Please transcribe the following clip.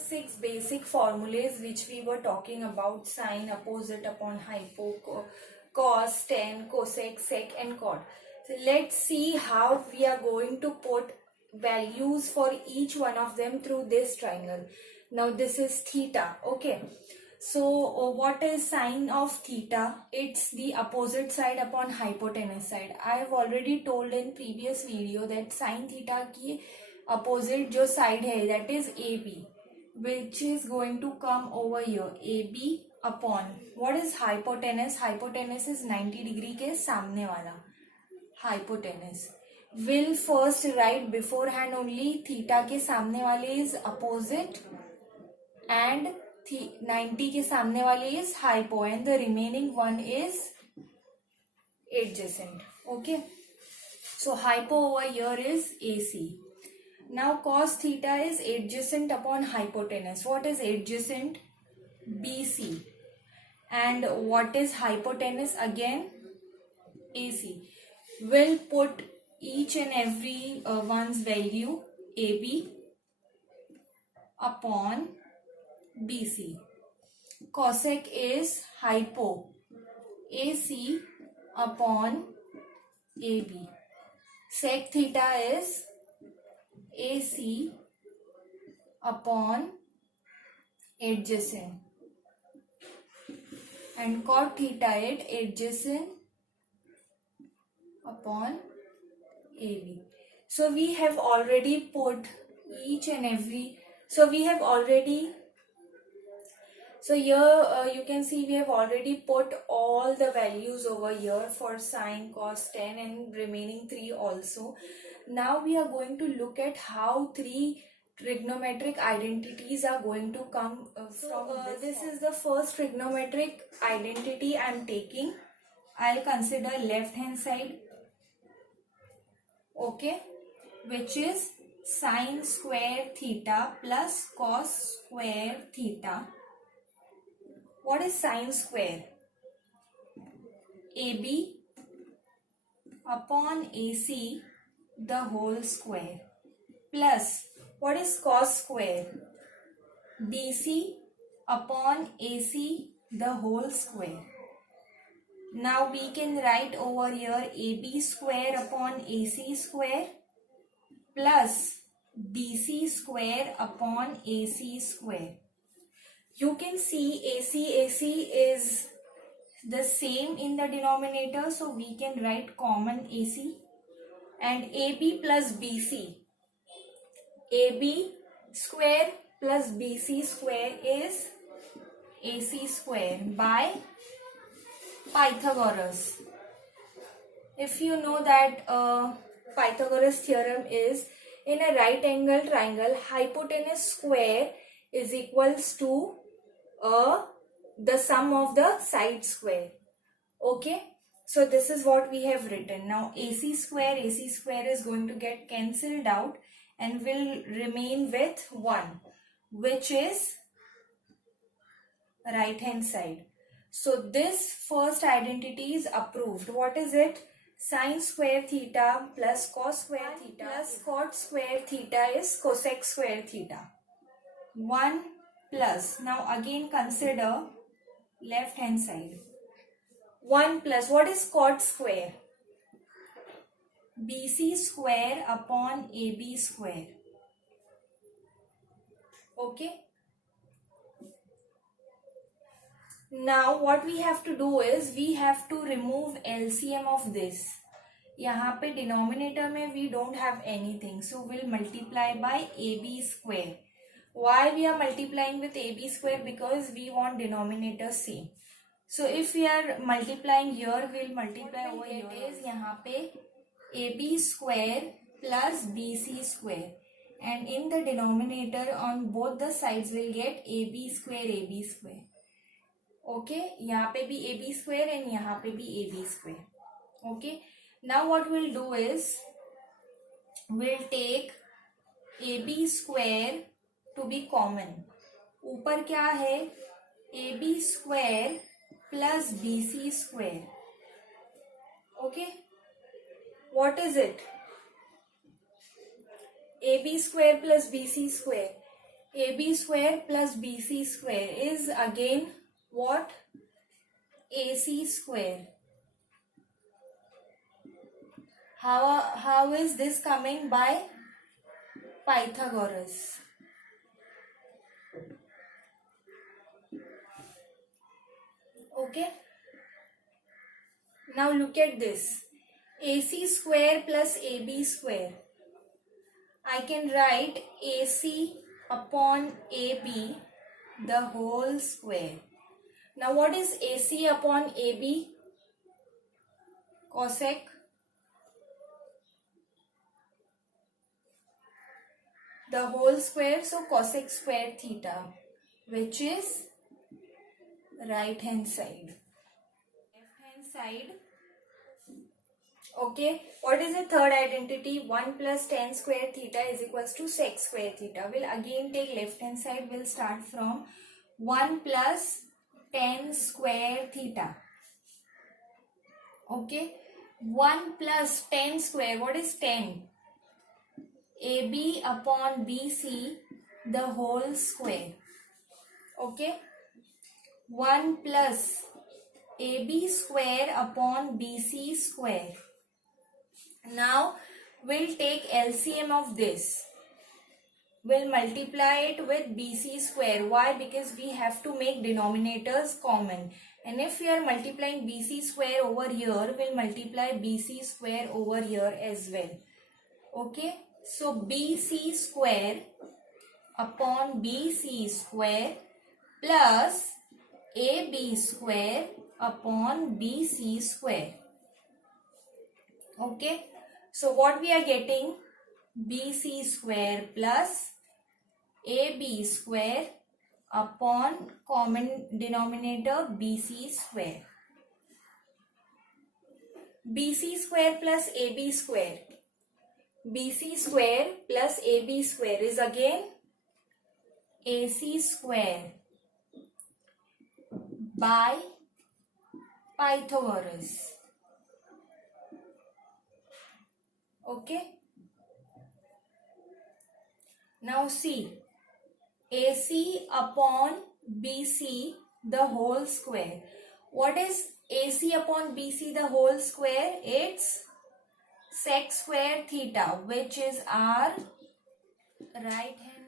six basic formulas which we were talking about: sine, opposite upon hypo, cos, tan, cosec, sec and cot. So let's see how we are going to put values for each one of them through this triangle. Now this is theta. Okay. So what is sine of theta? It's the opposite side upon hypotenuse side. I have already told in previous video that sine theta की opposite जो side है, that is AB, which is going to come over here. AB upon what is hypotenuse? Hypotenuse is 90 degree के सामने वाला hypotenuse. Will first write beforehand only theta के सामने वाले is opposite and 90 के सामने वाले is hypo and the remaining one is adjacent. Okay, so hypo over here is AC. Now cos theta is adjacent upon hypotenuse. What is adjacent? BC. And what is hypotenuse? Again AC. We'll put each and every one's value AB upon BC. Cosec is hypo, AC upon AB. Sec theta is AC upon adjacent. And cot theta is adjacent upon AB. So we have already put each and every, so here you can see we have already put all the values over here for sine, cos, tan and remaining three also. Now we are going to look at how three trigonometric identities are going to come from this. This is the first trigonometric identity I am taking. I'll consider left hand side. Okay, which is sine square theta plus cos square theta. What is sine square? AB upon AC the whole square plus what is cos square? BC upon AC the whole square. Now we can write over here AB square upon AC square plus BC square upon AC square. You can see AC is the same in the denominator, so we can write common AC. And AB plus BC. AB square plus BC square is AC square by Pythagoras. If you know that Pythagoras theorem is in a right angle triangle, hypotenuse square is equals to the sum of the side square. Okay, so this is what we have written. Now AC square is going to get cancelled out and will remain with 1, which is right hand side. So this first identity is approved. What is it? Sine square theta plus cos square theta plus cot square theta is cosec square theta. 1 plus, now again consider left hand side. 1 plus, what is cot square? BC square upon AB square. Okay. Now what we have to do is we have to remove LCM of this. यहाँ पे denominator में we don't have anything, so we'll multiply by AB square. Why we are multiplying with AB square? Because we want denominator same. So if we are multiplying here, we'll multiply over here. Is यहाँ पे AB square plus BC square, and in the denominator on both the sides we'll get AB square. Okay, यहाँ पे भी AB square and यहाँ पे भी AB square. Okay, now what we'll do is we'll take AB square to be common. ऊपर क्या है? AB square plus BC square. Okay, what is it? AB square plus BC square. AB square plus BC square is again what? AC square. How is this coming? By Pythagoras. Okay. Now look at this. AC square plus AB square. I can write AC upon AB the whole square. Now what is AC upon AB? Cosec. The whole square, so cosec square theta, which is right hand side. Left hand side. Okay, what is the third identity? 1 plus tan square theta is equals to sec square theta. We'll again take left hand side. We'll start from 1 plus tan square theta. Okay, 1 plus tan square. What is tan? AB upon BC the whole square. Okay, 1 plus AB square upon BC square. Now we'll take LCM of this. We'll multiply it with BC square. Why? Because we have to make denominators common. And if we are multiplying BC square over here, we'll multiply BC square over here as well. Okay. So BC square upon BC square plus AB square upon BC square. Okay. So what we are getting? BC square plus AB square upon common denominator BC square. BC square plus AB square. BC square plus AB square is again AC square by Pythagoras. Okay. Now see, AC upon BC the whole square. What is AC upon BC the whole square? It's sec square theta, which is our right hand